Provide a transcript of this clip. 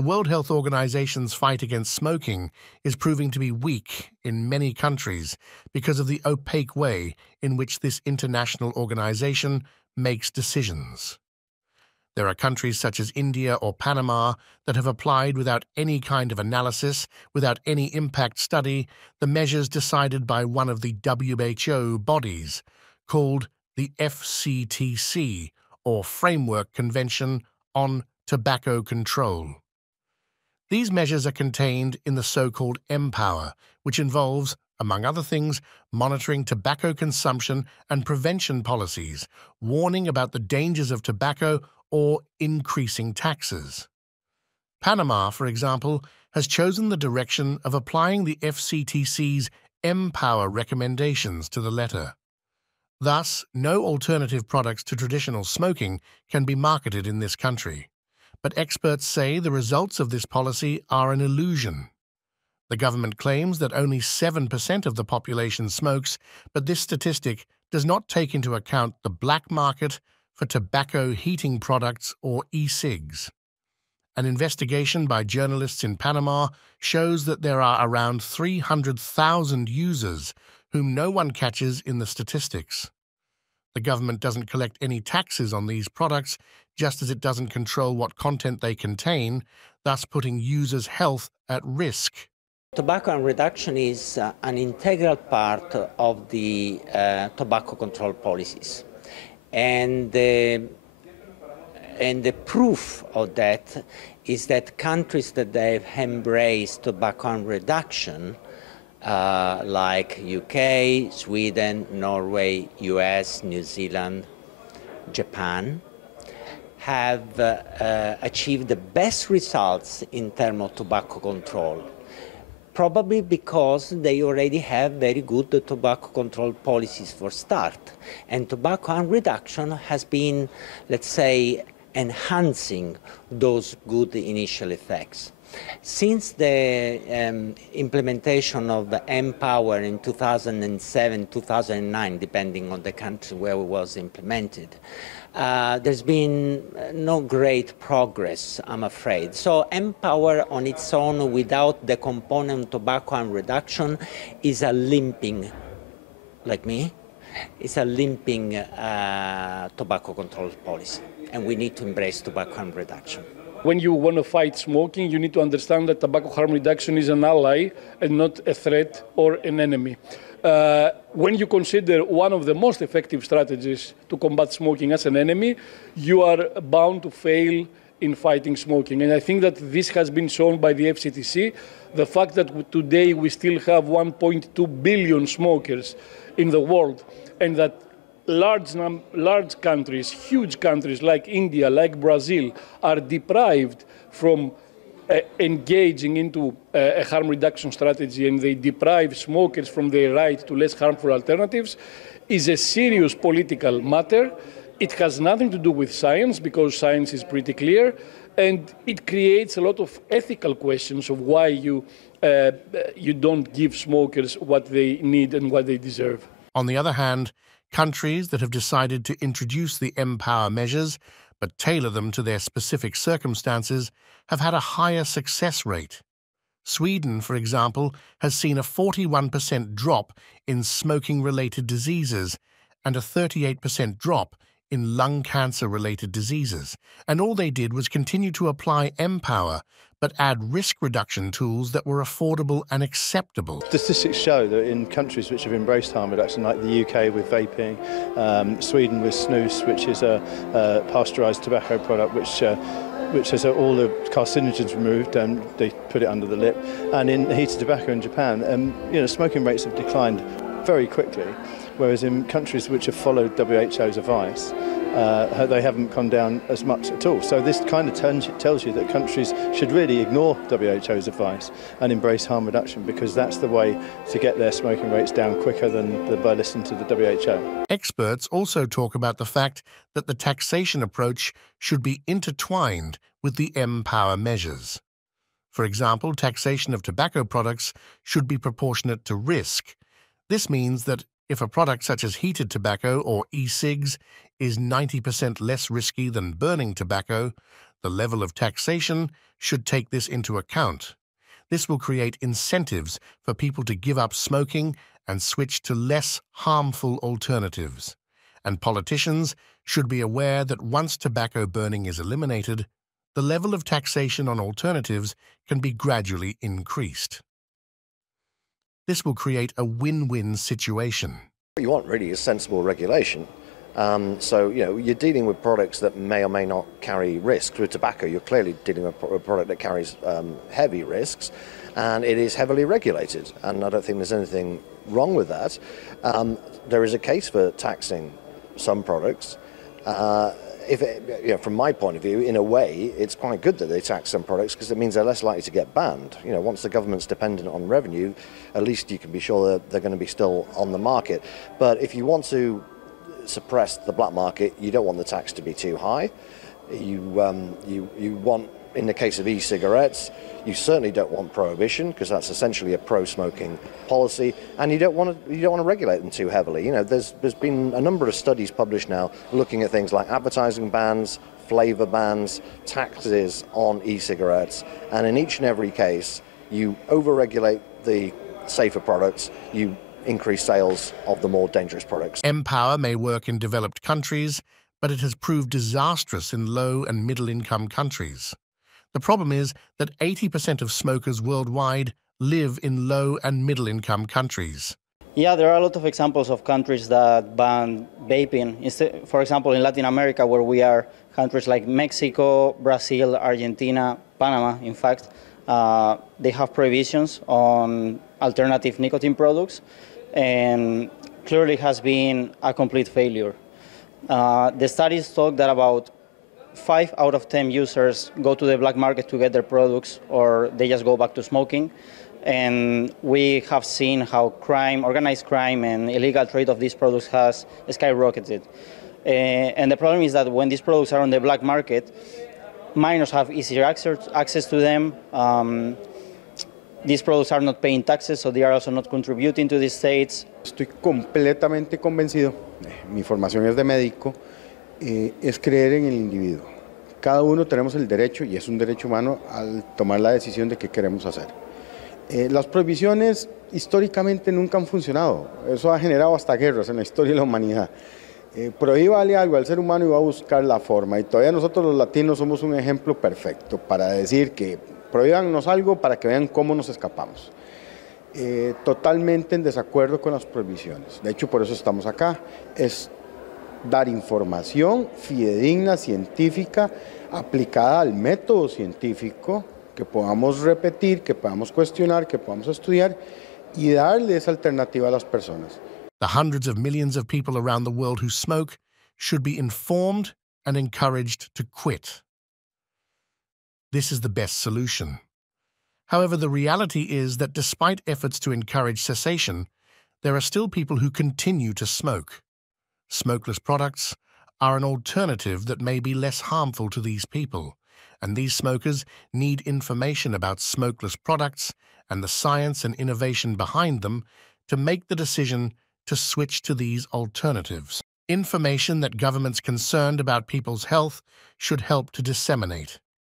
The World Health Organization's fight against smoking is proving to be weak in many countries because of the opaque way in which this international organization makes decisions. There are countries such as India or Panama that have applied without any kind of analysis, without any impact study, the measures decided by one of the WHO bodies, called the FCTC, or Framework Convention on Tobacco Control. These measures are contained in the so-called M-Power, which involves, among other things, monitoring tobacco consumption and prevention policies, warning about the dangers of tobacco, or increasing taxes. Panama, for example, has chosen the direction of applying the FCTC's M-Power recommendations to the letter. Thus, no alternative products to traditional smoking can be marketed in this country. But experts say the results of this policy are an illusion. The government claims that only 7% of the population smokes, but this statistic does not take into account the black market for tobacco heating products, or e-cigs. An investigation by journalists in Panama shows that there are around 300,000 users whom no one catches in the statistics. The government doesn't collect any taxes on these products, just as it doesn't control what content they contain, thus putting users' health at risk. Tobacco harm reduction is an integral part of the tobacco control policies. And the proof of that is that countries that have embraced tobacco harm reduction, like UK, Sweden, Norway, US, New Zealand, Japan, have achieved the best results in terms of tobacco control. Probably because they already have very good tobacco control policies for start. And tobacco harm reduction has been, let's say, enhancing those good initial effects. Since the implementation of the M-Power in 2007, 2009, depending on the country where it was implemented, there's been no great progress, I'm afraid. So M-Power on its own, without the component tobacco harm reduction, is a limping, like me, it's a limping tobacco control policy. And we need to embrace tobacco harm reduction. When you want to fight smoking, you need to understand that tobacco harm reduction is an ally and not a threat or an enemy. When you consider one of the most effective strategies to combat smoking as an enemy, you are bound to fail in fighting smoking. And I think that this has been shown by the FCTC. The fact that today we still have 1.2 billion smokers in the world, and that large countries, huge countries like India, like Brazil, are deprived from engaging into a harm reduction strategy, and they deprive smokers from their right to less harmful alternatives, is a serious political matter. It has nothing to do with science, because science is pretty clear, and it creates a lot of ethical questions of why you don't give smokers what they need and what they deserve. On the other hand, countries that have decided to introduce the M-Power measures but tailor them to their specific circumstances have had a higher success rate. Sweden, for example, has seen a 41% drop in smoking-related diseases and a 38% drop in lung cancer-related diseases, and all they did was continue to apply M-Power, but add risk reduction tools that were affordable and acceptable. Statistics show that in countries which have embraced harm reduction, like the UK with vaping, Sweden with snus, which is a pasteurised tobacco product which has all the carcinogens removed, and they put it under the lip, and in heated tobacco in Japan, smoking rates have declined very quickly, whereas in countries which have followed WHO's advice, they haven't gone down as much at all. So this kind of tells you that countries should really ignore WHO's advice and embrace harm reduction, because that's the way to get their smoking rates down quicker than by listening to the WHO. Experts also talk about the fact that the taxation approach should be intertwined with the M-Power measures. For example, taxation of tobacco products should be proportionate to risk. This means that if a product such as heated tobacco or e-cigs is 90% less risky than burning tobacco, The level of taxation should take this into account. This will create incentives for people to give up smoking and switch to less harmful alternatives. And politicians should be aware that once tobacco burning is eliminated, the level of taxation on alternatives can be gradually increased. This will create a win-win situation. What you want really is sensible regulation. You're dealing with products that may or may not carry risks. With tobacco, you're clearly dealing with a product that carries heavy risks, and it is heavily regulated. And I don't think there's anything wrong with that. There is a case for taxing some products. From my point of view, in a way, it's quite good that they tax some products because it means they're less likely to get banned. Once the government's dependent on revenue, at least you can be sure that they're going to be still on the market. But if you want to suppress the black market, you don't want the tax to be too high. You want, in the case of e-cigarettes, you certainly don't want prohibition because that's essentially a pro-smoking policy, and you don't want to regulate them too heavily. There's been a number of studies published now looking at things like advertising bans, flavor bans, taxes on e-cigarettes, and in each and every case, you over-regulate the safer products, you increase sales of the more dangerous products. Empower may work in developed countries, but it has proved disastrous in low and middle-income countries. The problem is that 80% of smokers worldwide live in low and middle-income countries. Yeah, there are a lot of examples of countries that ban vaping. For example, in Latin America, where we are, countries like Mexico, Brazil, Argentina, Panama, in fact, they have prohibitions on alternative nicotine products, and clearly has been a complete failure. The studies talk that about 5 out of 10 users go to the black market to get their products, or they just go back to smoking. And we have seen how organized crime and illegal trade of these products has skyrocketed. And the problem is that when these products are on the black market, minors have easier access to them. These products are not paying taxes, so they are also not contributing to the states. Estoy completamente convencido, mi formación es de médico, es creer en el individuo. Cada uno tenemos el derecho, y es un derecho humano, al tomar la decisión de qué queremos hacer. Las prohibiciones históricamente nunca han funcionado. Eso ha generado hasta guerras en la historia de la humanidad. Prohíbale algo al ser humano y va a buscar la forma. Y todavía nosotros los latinos somos un ejemplo perfecto para decir que prohíbanos algo para que vean cómo nos escapamos. Totalmente en desacuerdo con las prohibiciones. De hecho, por eso estamos acá. Es dar información fidedigna, científica, aplicada al método científico, que podamos repetir, que podamos cuestionar, que podamos estudiar y darle esa alternativa a las personas. The hundreds of millions of people around the world who smoke should be informed and encouraged to quit. This is the best solution. However, the reality is that despite efforts to encourage cessation, there are still people who continue to smoke. Smokeless products are an alternative that may be less harmful to these people, and these smokers need information about smokeless products and the science and innovation behind them to make the decision to switch to these alternatives. Information that governments concerned about people's health should help to disseminate.